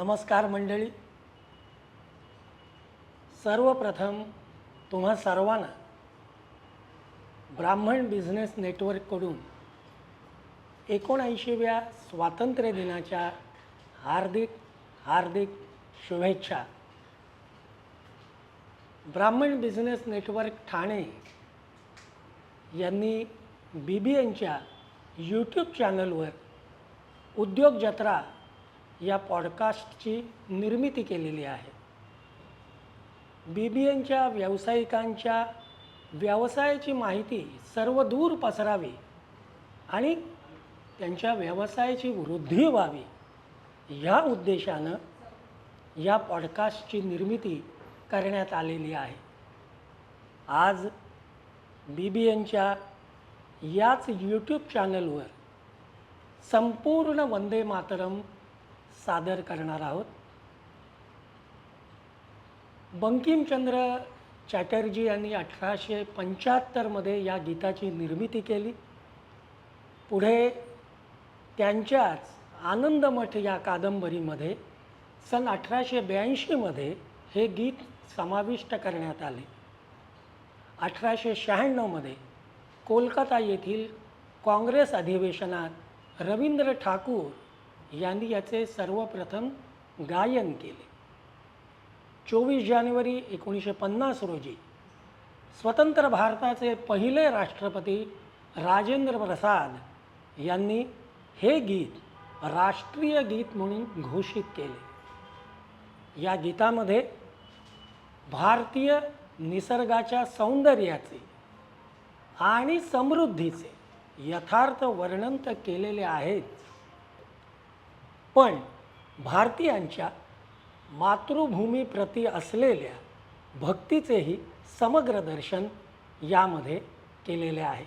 नमस्कार मंडळी. सर्वप्रथम तुम्हा सर्वांना ब्राह्मण बिझनेस नेटवर्ककडून 79व्या स्वातंत्र्य दिनाच्या हार्दिक हार्दिक शुभेच्छा. ब्राह्मण बिझनेस नेटवर्क ठाणे यांनी BBNच्या यूट्यूब चॅनलवर उद्योग जत्रा या पॉडकास्टची निर्मिती केलेली आहे. BBNच्या व्यावसायिकांच्या व्यवसायाची माहिती सर्वदूर पसरावी आणि त्यांच्या व्यवसायाची वृद्धी व्हावी ह्या उद्देशानं या पॉडकास्टची निर्मिती करण्यात आलेली आहे. आज BBNच्या याच यूट्यूब चॅनलवर संपूर्ण वंदे मातरम सादर करणार आहोत. बंकिमचंद्र चॅटर्जी यांनी 1875 या गीताची निर्मिती केली. पुढे त्यांच्याच आनंदमठ या कादंबरीमध्ये सन 1882 हे गीत समाविष्ट करण्यात आले. 1896 कोलकाता येथील काँग्रेस अधिवेशनात रवींद्र ठाकूर यांनी याचे सर्वप्रथम गायन केले. 24 जानेवारी 1950 रोजी स्वतंत्र भारताचे पहिले राष्ट्रपती राजेंद्र प्रसाद यांनी हे गीत राष्ट्रीय गीत म्हणून घोषित केले. या गीतामध्ये भारतीय निसर्गाच्या सौंदर्याचे आणि समृद्धीचे यथार्थ वर्णन तर केलेले आहेत, पण भारतीयांच्या मातृभूमीप्रती असलेल्या भक्तीचेही समग्र दर्शन यामध्ये केलेले आहे.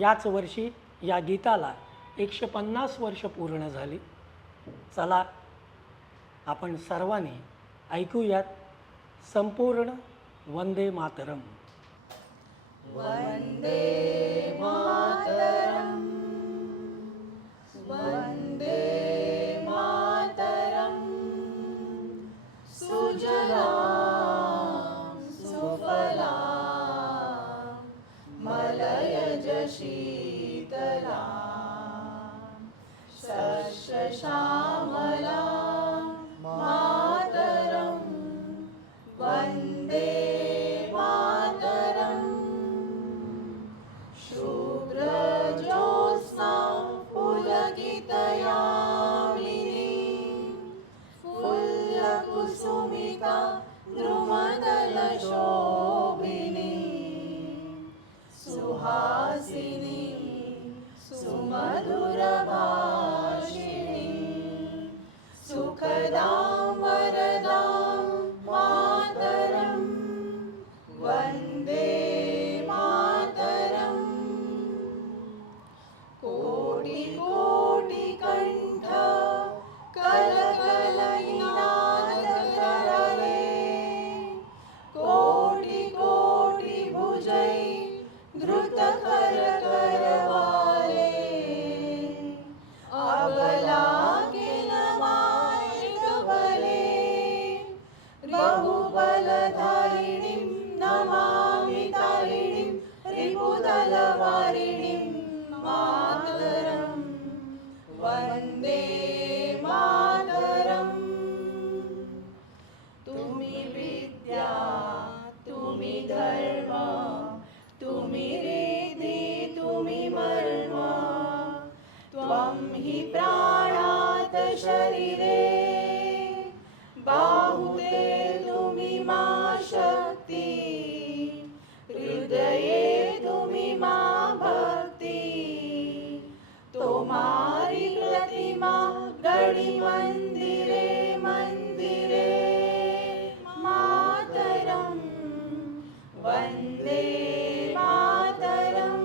याच वर्षी या गीताला 150 वर्ष पूर्ण झाली. चला आपण सर्वांनी ऐकूयात संपूर्ण वंदे मातरम. वंदे मातरम, वंदे मातरम. सुजलां सुफलां मलयज शीतलां शस्यश्यामलां मातरं वन्दे मातरं. शुभ्रज्योत्स्ना पुलकितयामिनीं फुल्लकुसुमिता द्रुमदलशोभिनीं सुहासिनीं सुमधुरभाषिणीं सुखदां वरदां मातरं वन्दे मातरम्. कोटि कोटि कंठ कलकलयिनाद करले, कोटि कोटि भुजै द्रुत कर करवाले. अबला के नमायिक बले, बहुबलधारिणीं नमामि तारिणीं रिपुदलवारिणीं मातरं वन्दे मातरम्. तुम्ही विद्या तुम्ही धर्म तुम्ही रिधी तुम्ही मर्म, त्वं हि प्राणात् शरीरे बाहुते तुम्ही मा शक्ती, हृदये तुम्ही मा भक्ती. तोमारी प्रतिमा गडी मंदिरे मंदिरे मातरं वन्दे मातरं.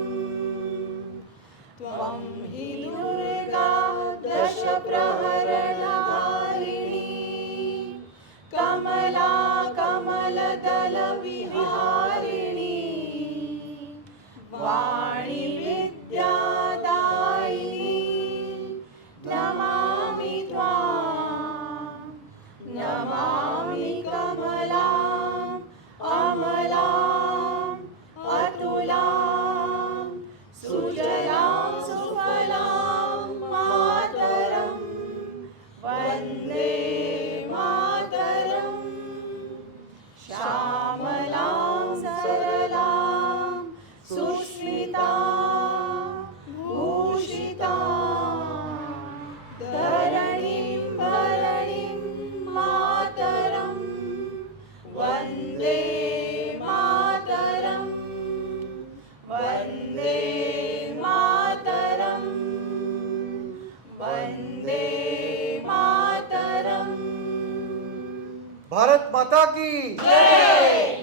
त्वं हि दुर्गा दश प्रहरणधारिणी कमल भारत माता की